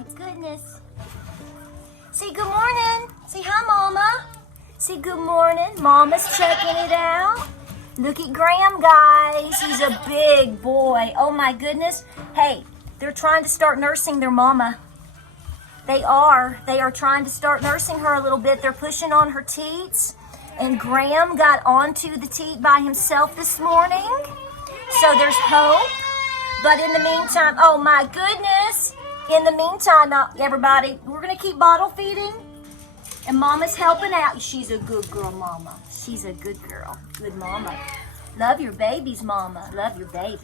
my goodness. Say good morning. Say hi, Mama. Say good morning. Mama's checking it out. Look at Graham, guys. He's a big boy. Oh my goodness. Hey, they're trying to start nursing their mama. They are trying to start nursing her a little bit. They're pushing on her teats. And Graham got onto the teat by himself this morning. So there's hope. But in the meantime, oh my goodness. In the meantime, everybody, we're going to keep bottle feeding. And Mama's helping out. She's a good girl, Mama. She's a good girl. Good Mama. Love your babies, Mama. Love your babies.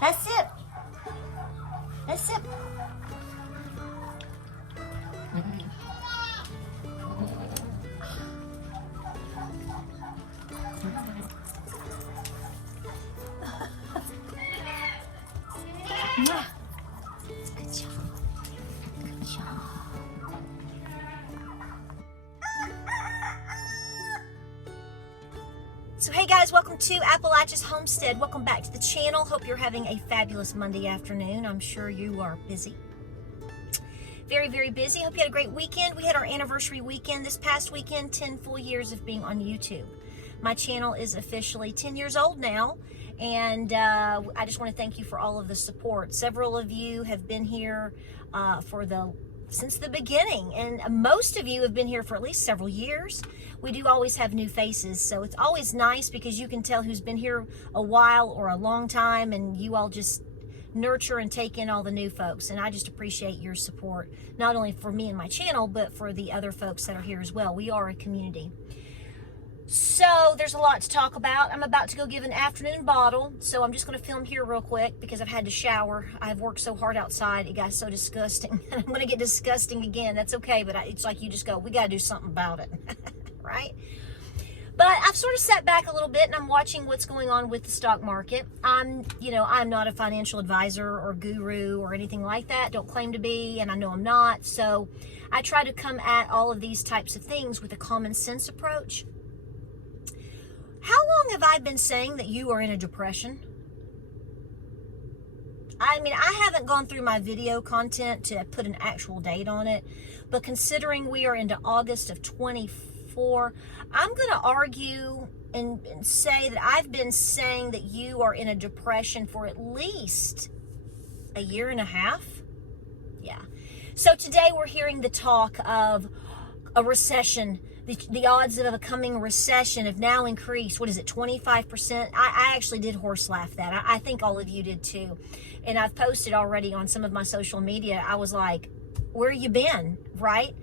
Let's sip. Let's sip. Good job. Good job. So hey guys, welcome to Appalachia's Homestead. Welcome back to the channel. Hope you're having a fabulous Monday afternoon. I'm sure you are busy. Very, very busy. Hope you had a great weekend. We had our anniversary weekend this past weekend, 10 full years of being on YouTube. My channel is officially 10 years old now. And I just want to thank you for all of the support. Several of you have been here since the beginning, and most of you have been here for at least several years. We do always have new faces, so it's always nice because you can tell who's been here a while or a long time, and you all just nurture and take in all the new folks. And I just appreciate your support, not only for me and my channel, but for the other folks that are here as well. We are a community. So there's a lot to talk about. I'm about to go give an afternoon bottle, so I'm just going to film here real quick because I've had to shower. I've worked so hard outside. It got so disgusting. I'm going to get disgusting again. That's okay, but it's like you just go, we got to do something about it, right? But I've sort of sat back a little bit and I'm watching what's going on with the stock market. I'm not a financial advisor or guru or anything like that. Don't claim to be, and I know I'm not. So I try to come at all of these types of things with a common sense approach. How long have I been saying that you are in a depression? I mean, I haven't gone through my video content to put an actual date on it, but considering we are into August of 24, I'm going to argue and say that I've been saying that you are in a depression for at least a year and a half. Yeah. So today we're hearing the talk of a recession. The odds of a coming recession have now increased. What is it, 25%? I actually did horse laugh that. I think all of you did too. And I've posted already on some of my social media. I was like, where you been, right?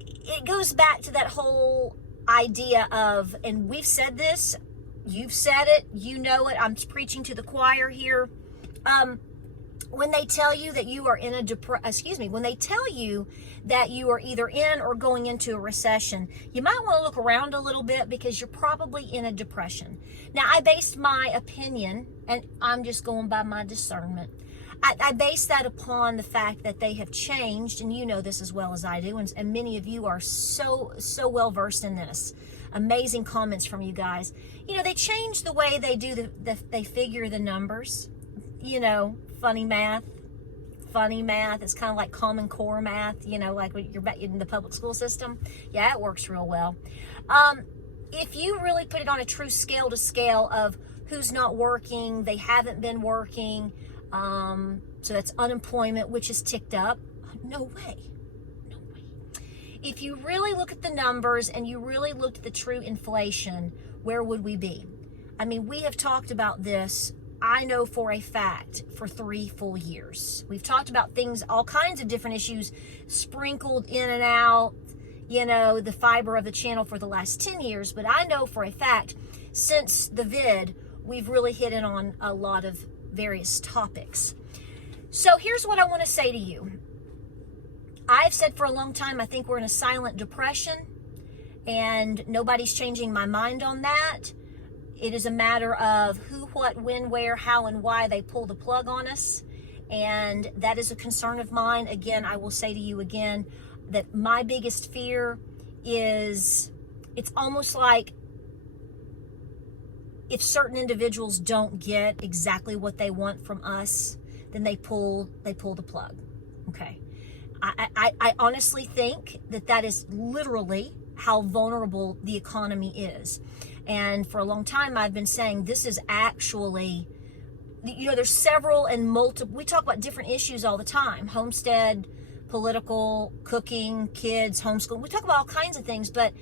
It goes back to that whole idea of, and we've said this, you've said it, you know it, I'm preaching to the choir here. When they tell you that you are in when they tell you that you are either in or going into a recession, you might want to look around a little bit because you're probably in a depression. Now, I based my opinion, and I'm just going by my discernment. I base that upon the fact that they have changed, and you know this as well as I do, and many of you are so well versed in this. Amazing comments from you guys. You know, they changed the way they do they figure the numbers. You know, funny math. It's kind of like Common Core math, you know, like when you're in the public school system. Yeah, it works real well. If you really put it on a true scale to scale of who's not working, they haven't been working, so that's unemployment, which is ticked up. No way. If you really look at the numbers and you really looked at the true inflation, where would we be? I mean, we have talked about this, I know for a fact, for 3 full years. We've talked about things, all kinds of different issues sprinkled in and out, you know, the fiber of the channel for the last 10 years. But I know for a fact, since the vid, we've really hit in on a lot of various topics. So here's what I want to say to you. I've said for a long time, I think we're in a silent depression, and nobody's changing my mind on that. It is a matter of who, what, when, where, how, and why they pull the plug on us. And that is a concern of mine. Again, I will say to you again that my biggest fear is it's almost like if certain individuals don't get exactly what they want from us, then they pull the plug. Okay. I honestly think that is literally how vulnerable the economy is. And for a long time, I've been saying this is actually, there's several and multiple, we talk about different issues all the time: homestead, political, cooking, kids, homeschool. We talk about all kinds of things, but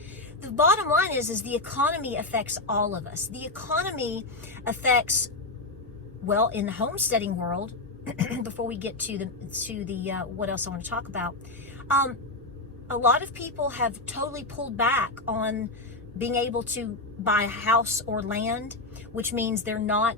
the bottom line is the economy affects all of us. The economy affects, well, in the homesteading world, before we get to the what else I want to talk about, a lot of people have totally pulled back on being able to buy a house or land, which means they're not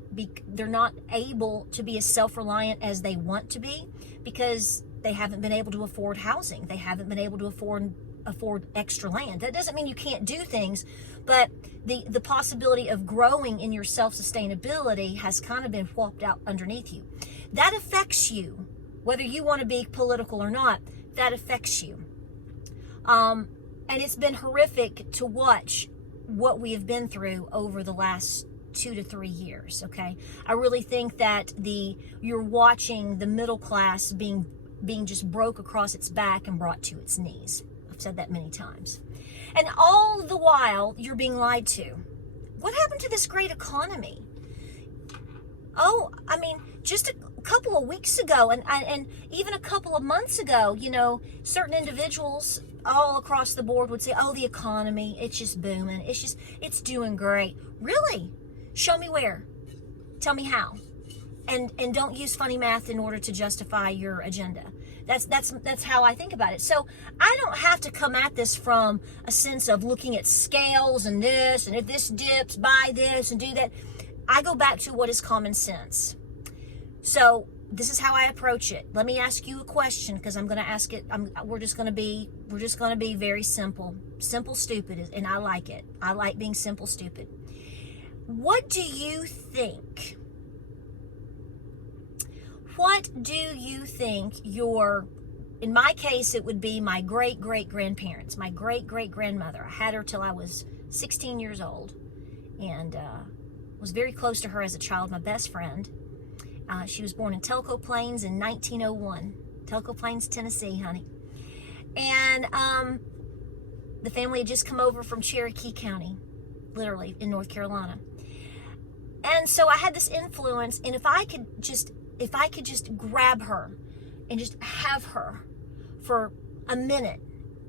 able to be as self-reliant as they want to be, because they haven't been able to afford housing. They haven't been able to afford extra land. That doesn't mean you can't do things, but the possibility of growing in your self-sustainability has kind of been whopped out underneath you. That affects you, whether you want to be political or not. That affects you. And it's been horrific to watch what we have been through over the last 2 to 3 years. Okay, I really think that you're watching the middle class being just broke across its back and brought to its knees. I've said that many times. And all the while, you're being lied to. What happened to this great economy? Oh, I mean, just a couple of weeks ago and even a couple of months ago, certain individuals all across the board would say, oh, the economy, it's just booming. It's doing great. Really? Show me where. Tell me how. And don't use funny math in order to justify your agenda. That's how I think about it. So I don't have to come at this from a sense of looking at scales and this, and if this dips, buy this and do that. I go back to what is common sense. So this is how I approach it. Let me ask you a question, because I'm going to ask it. We're just going to be very simple, stupid, and I like it. I like being simple, stupid. What do you think? What do you think in my case, it would be my great-great-grandparents, my great-great-grandmother. I had her till I was 16 years old, and was very close to her as a child, my best friend. She was born in Telco Plains in 1901. Telco Plains, Tennessee, honey. And the family had just come over from Cherokee County, literally, in North Carolina. And so I had this influence, and if I could just grab her and just have her for a minute,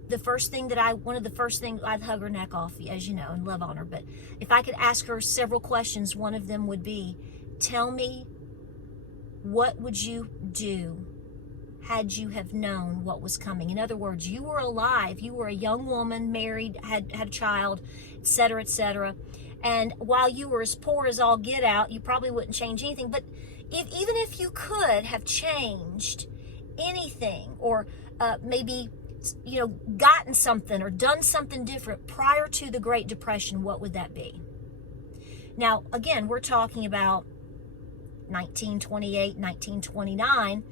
one of the first things, I'd hug her neck off, as you know, and love on her. But if I could ask her several questions, one of them would be, tell me, what would you do had you have known what was coming? In other words, you were alive, you were a young woman, married, had a child, etc., etc. And while you were as poor as all get out, you probably wouldn't change anything. But even if you could have changed anything, or maybe gotten something or done something different prior to the Great Depression, what would that be? Now, again, we're talking about 1928, 1929.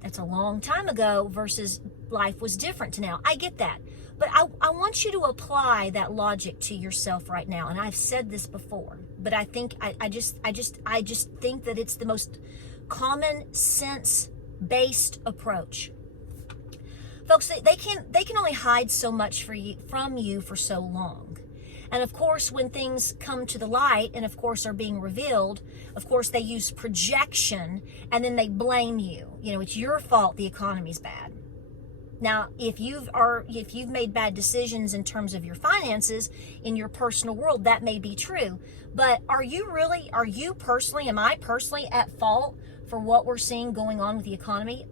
That's a long time ago, versus life was different to now. I get that. But I want you to apply that logic to yourself right now. And I've said this before, but I think I just think that it's the most common sense based approach. Folks, they can only hide so much from you for so long. And of course, when things come to the light and of course are being revealed, of course they use projection, and then they blame you. It's your fault the economy's bad. Now, if you've made bad decisions in terms of your finances in your personal world, that may be true. But am I personally at fault for what we're seeing going on with the economy?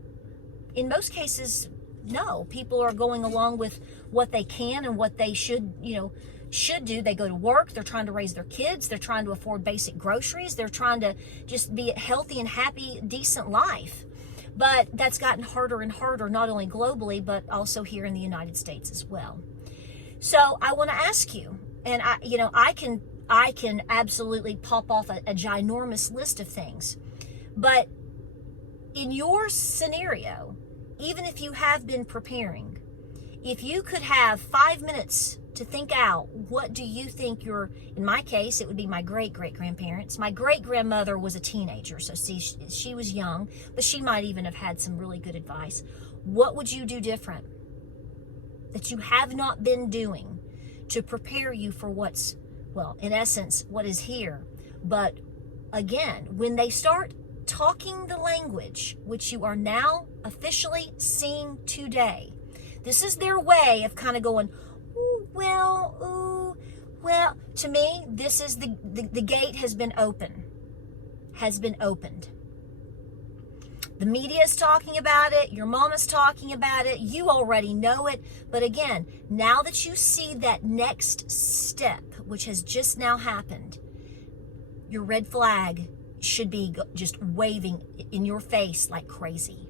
In most cases, no. People are going along with what they can and what they should do. They go to work, they're trying to raise their kids, they're trying to afford basic groceries, they're trying to just be a healthy and happy, decent life. But that's gotten harder and harder, not only globally, but also here in the United States as well. So I want to ask you, and I can absolutely pop off a ginormous list of things, but in your scenario, even if you have been preparing, if you could have 5 minutes to to think out, what do you think in my case, it would be my great-great-grandparents. My great-grandmother was a teenager, so see, she was young, but she might even have had some really good advice. What would you do different that you have not been doing to prepare you for what's, well, in essence, what is here? But again, when they start talking the language, which you are now officially seeing today, this is their way of kind of going, ooh, well, to me, this is the gate has been opened. The media is talking about it. Your mama's talking about it. You already know it. But again, now that you see that next step, which has just now happened, your red flag should be just waving in your face like crazy.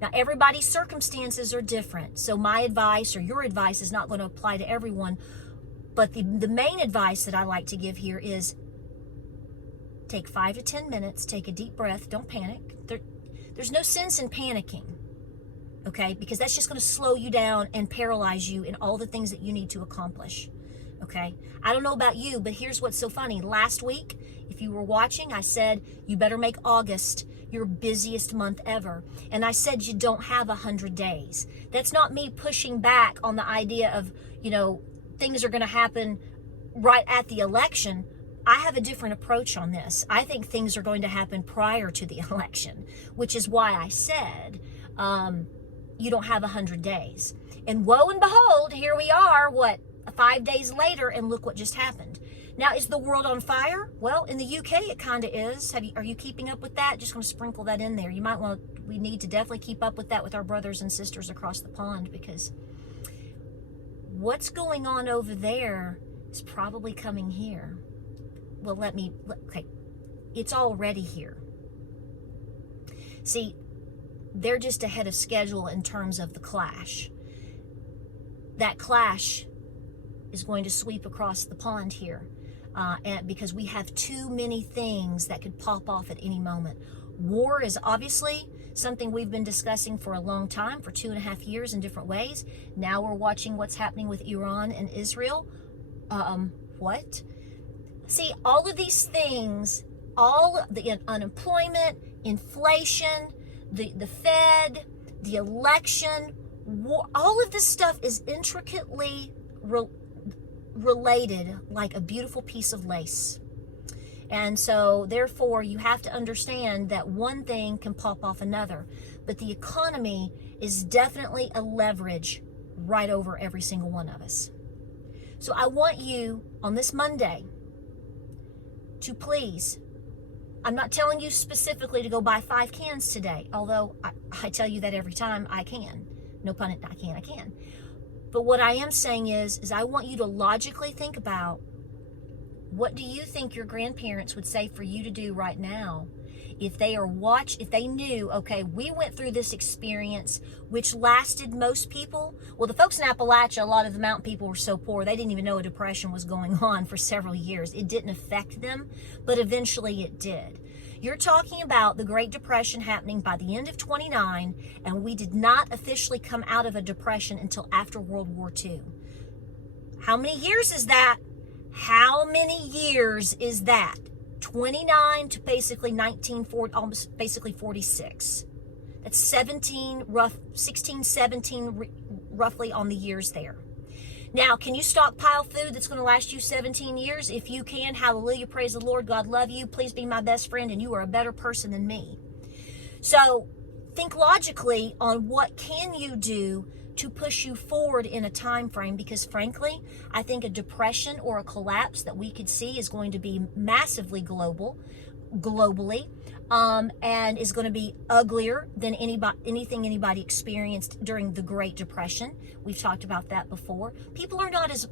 Now, everybody's circumstances are different. So my advice or your advice is not going to apply to everyone. But the main advice that I like to give here is take 5 to 10 minutes, take a deep breath. Don't panic. There's no sense in panicking, okay? Because that's just going to slow you down and paralyze you in all the things that you need to accomplish, okay? I don't know about you, but here's what's so funny. Last week, if you were watching, I said you better make August your busiest month ever. And I said you don't have 100 days. That's not me pushing back on the idea of, things are going to happen right at the election. I have a different approach on this. I think things are going to happen prior to the election, which is why I said you don't have 100 days. And woe and behold, here we are, 5 days later, and look what just happened. Now, is the world on fire? Well, in the UK, it kind of is. Are you keeping up with that? Just going to sprinkle that in there. We need to definitely keep up with that with our brothers and sisters across the pond, because what's going on over there is probably coming here. Well, okay, it's already here. See, they're just ahead of schedule in terms of the clash. That clash is going to sweep across the pond here, and because we have too many things that could pop off at any moment. War is obviously something we've been discussing for a long time, for 2.5 years in different ways. Now we're watching what's happening with Iran and Israel. What? See, all of these things, all the unemployment, inflation, the Fed, the election, war, all of this stuff is intricately related like a beautiful piece of lace. And so, therefore, you have to understand that one thing can pop off another. But the economy is definitely a leverage right over every single one of us. So I want you, on this Monday, to please, I'm not telling you specifically to go buy 5 cans today, although I tell you that every time I can. No pun intended, I can. But what I am saying is I want you to logically think about, what do you think your grandparents would say for you to do right now? If they knew, okay, we went through this experience, which lasted most people. Well, the folks in Appalachia, a lot of the mountain people were so poor, they didn't even know a depression was going on for several years. It didn't affect them, but eventually it did. You're talking about the Great Depression happening by the end of 29, and we did not officially come out of a depression until after World War II. How many years is that? How many years is that? 29 to basically 1940, almost basically 46. That's 16, 17 roughly on the years there. Now, can you stockpile food that's going to last you 17 years? If you can, hallelujah, praise the Lord, God love you, please be my best friend, and you are a better person than me. So think logically on what can you do to push you forward in a time frame, because frankly, I think a depression or a collapse that we could see is going to be massively globally, and is going to be uglier than anything anybody experienced during the Great Depression. We've talked about that before. People are not as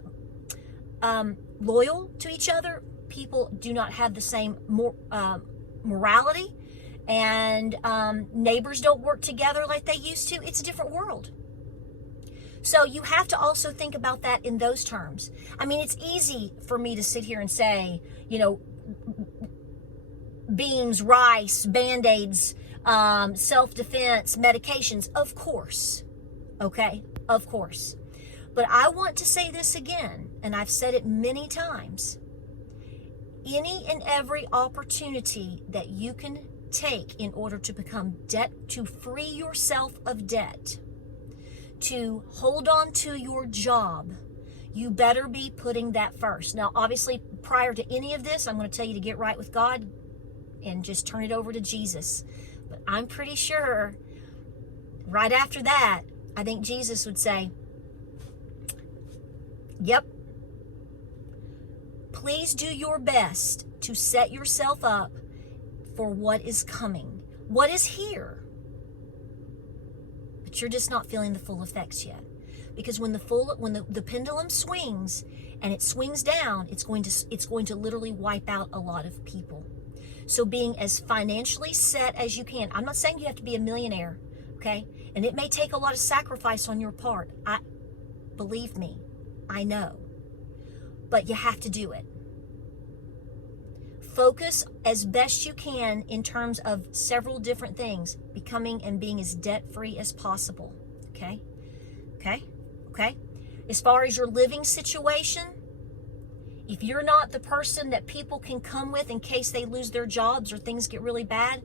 loyal to each other. People do not have the same morality, and neighbors don't work together like they used to. It's a different world. So you have to also think about that in those terms. I mean, it's easy for me to sit here and say, beans, rice, Band-Aids, self-defense, medications, of course. Okay, of course. But I want to say this again, and I've said it many times. Any and every opportunity that you can take in order to become debt, to free yourself of debt, to hold on to your job, you better be putting that first. Now, obviously, prior to any of this, I'm going to tell you to get right with God and just turn it over to Jesus. But I'm pretty sure right after that, I think Jesus would say, yep, please do your best to set yourself up for what is coming, what is here. But you're just not feeling the full effects yet. Because when the pendulum swings and it swings down, it's going to literally wipe out a lot of people. So being as financially set as you can. I'm not saying you have to be a millionaire, okay? And it may take a lot of sacrifice on your part. Believe me, I know. But you have to do it. Focus as best you can in terms of several different things, becoming and being as debt-free as possible, okay? Okay? As far as your living situation, if you're not the person that people can come with in case they lose their jobs or things get really bad,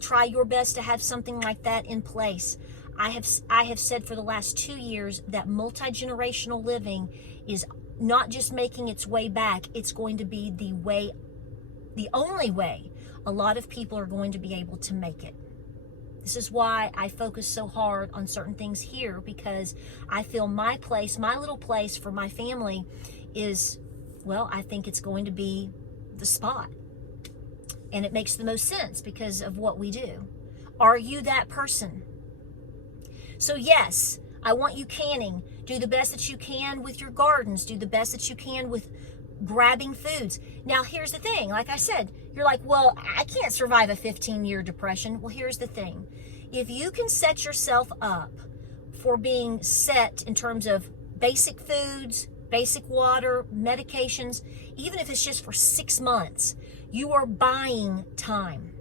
try your best to have something like that in place. I have said for the last 2 years that multi-generational living is not just making its way back, it's going to be the only way a lot of people are going to be able to make it. This is why I focus so hard on certain things here, because I feel my place, my little place for my family is, well, I think it's going to be the spot. And it makes the most sense because of what we do. Are you that person? So yes, I want you canning. Do the best that you can with your gardens. Do the best that you can with grabbing foods. Now, here's the thing. Like I said, you're like, well, I can't survive a 15-year depression. Well, here's the thing. If you can set yourself up for being set in terms of basic foods, basic water, medications, even if it's just for 6 months, you are buying time.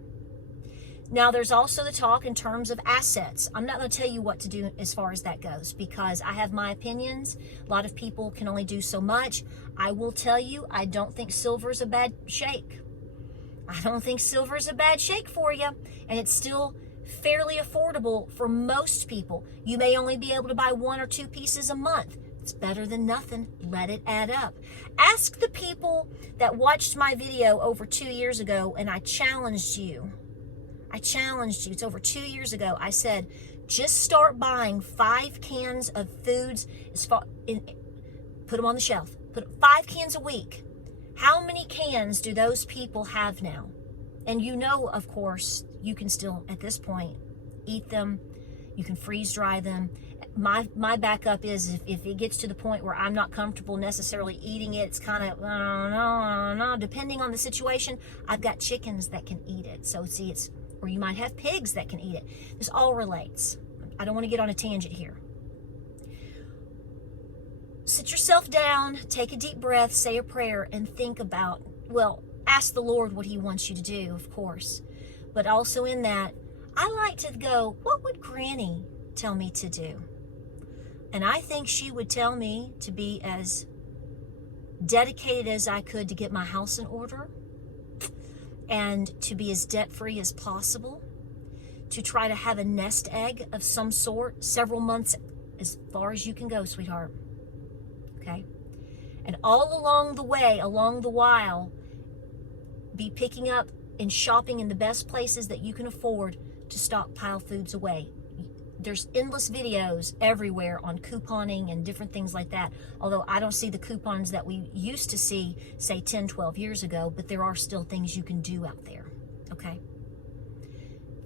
Now, there's also the talk in terms of assets. I'm not going to tell you what to do as far as that goes because I have my opinions. A lot of people can only do so much. I will tell you, I don't think silver is a bad shake. I don't think silver is a bad shake for you. And it's still fairly affordable for most people. You may only be able to buy 1 or 2 pieces a month. It's better than nothing. Let it add up. Ask the people that watched my video over 2 years ago and I challenged you. It's over 2 years ago. I said, just start buying 5 cans of foods. Put them on the shelf. Put 5 cans a week. How many cans do those people have now? And you know, of course, you can still, at this point, eat them. You can freeze dry them. My backup is if it gets to the point where I'm not comfortable necessarily eating it, it's kind of, no. Depending on the situation, I've got chickens that can eat it. So see, or you might have pigs that can eat it. This all relates. I don't want to get on a tangent here. Sit yourself down, take a deep breath, say a prayer, and think about, well, ask the Lord what he wants you to do, of course. But also in that, I like to go, what would Granny tell me to do? And I think she would tell me to be as dedicated as I could to get my house in order and to be as debt-free as possible, to try to have a nest egg of some sort, several months, as far as you can go, sweetheart. Okay? And all along the way, along the while, be picking up and shopping in the best places that you can afford to stockpile foods away. There's endless videos everywhere on couponing and different things like that. Although I don't see the coupons that we used to see, say 10, 12 years ago, but there are still things you can do out there, okay?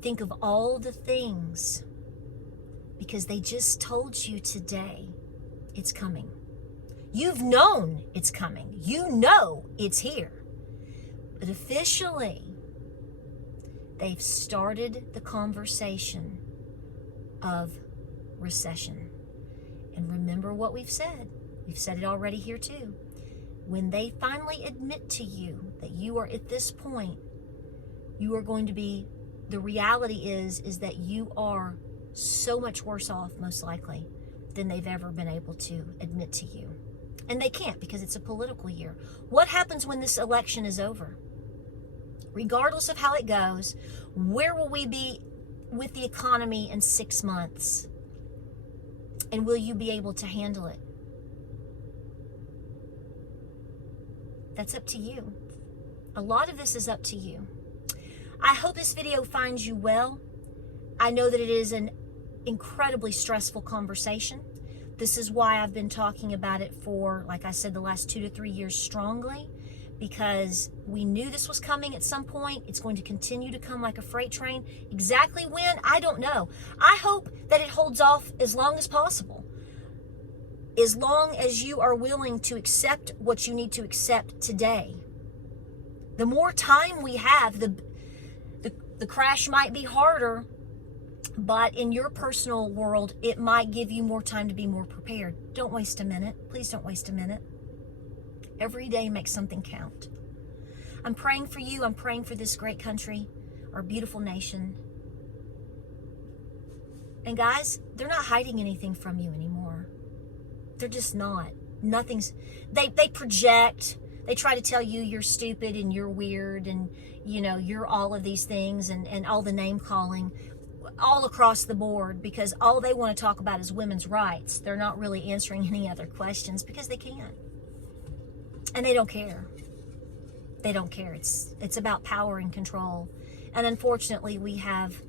Think of all the things, because they just told you today it's coming. You've known it's coming. You know it's here. But officially, they've started the conversation of recession. And remember what we've said. We've said it already here too. When they finally admit to you that you are at this point, you are going to be, the reality is that you are so much worse off, most likely. than they've ever been able to admit to you. And they can't, because it's a political year. What happens when this election is over? Regardless of how it goes, where will we be with the economy in 6 months? And will you be able to handle it? That's up to you. A lot of this is up to you. I hope this video finds you well. I know that it is an incredibly stressful conversation. This is why I've been talking about it for, like I said, the last 2 to 3 years strongly, because we knew this was coming at some point. It's going to continue to come like a freight train. Exactly when, I don't know. I hope that it holds off as long as possible. As long as you are willing to accept what you need to accept today. The more time we have, the crash might be harder, but in your personal world, it might give you more time to be more prepared. Don't waste a minute. Please don't waste a minute. Every day makes something count. I'm praying for you. I'm praying for this great country, our beautiful nation. And guys, they're not hiding anything from you anymore. They're just not. They project. They try to tell you you're stupid and you're weird and, you know, you're all of these things and all the name calling all across the board, because all they want to talk about is women's rights. They're not really answering any other questions because they can't. And they don't care. They don't care. It's about power and control. And unfortunately, we have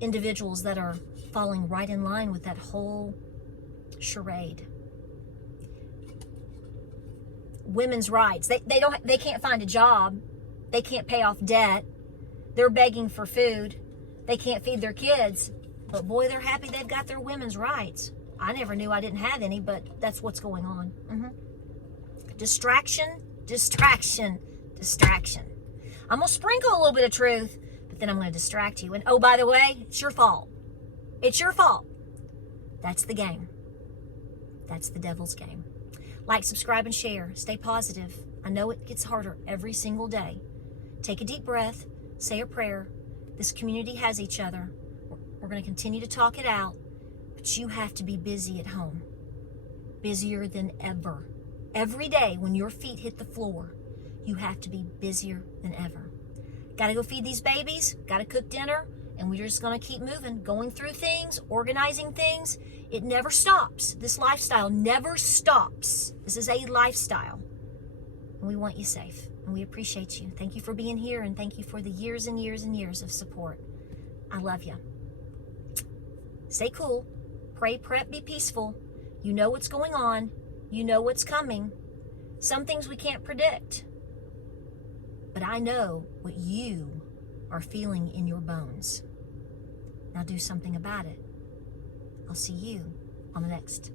individuals that are falling right in line with that whole charade. Women's rights. They can't find a job. They can't pay off debt. They're begging for food. They can't feed their kids. But boy, they're happy they've got their women's rights. I never knew I didn't have any, but that's what's going on. Distraction, distraction, distraction. I'm going to sprinkle a little bit of truth, but then I'm going to distract you. And oh, by the way, it's your fault. It's your fault. That's the game. That's the devil's game. Like, subscribe, and share. Stay positive. I know it gets harder every single day. Take a deep breath. Say a prayer. This community has each other. We're going to continue to talk it out, but you have to be busy at home. Busier than ever. Every day when your feet hit the floor, you have to be busier than ever. Got to go feed these babies. Got to cook dinner. And we're just going to keep moving, going through things, organizing things. It never stops. This lifestyle never stops. This is a lifestyle. And we want you safe. And we appreciate you. Thank you for being here. And thank you for the years and years and years of support. I love you. Stay cool. Pray, prep, be peaceful. You know what's going on. You know what's coming. Some things we can't predict. But I know what you are feeling in your bones. Now do something about it. I'll see you on the next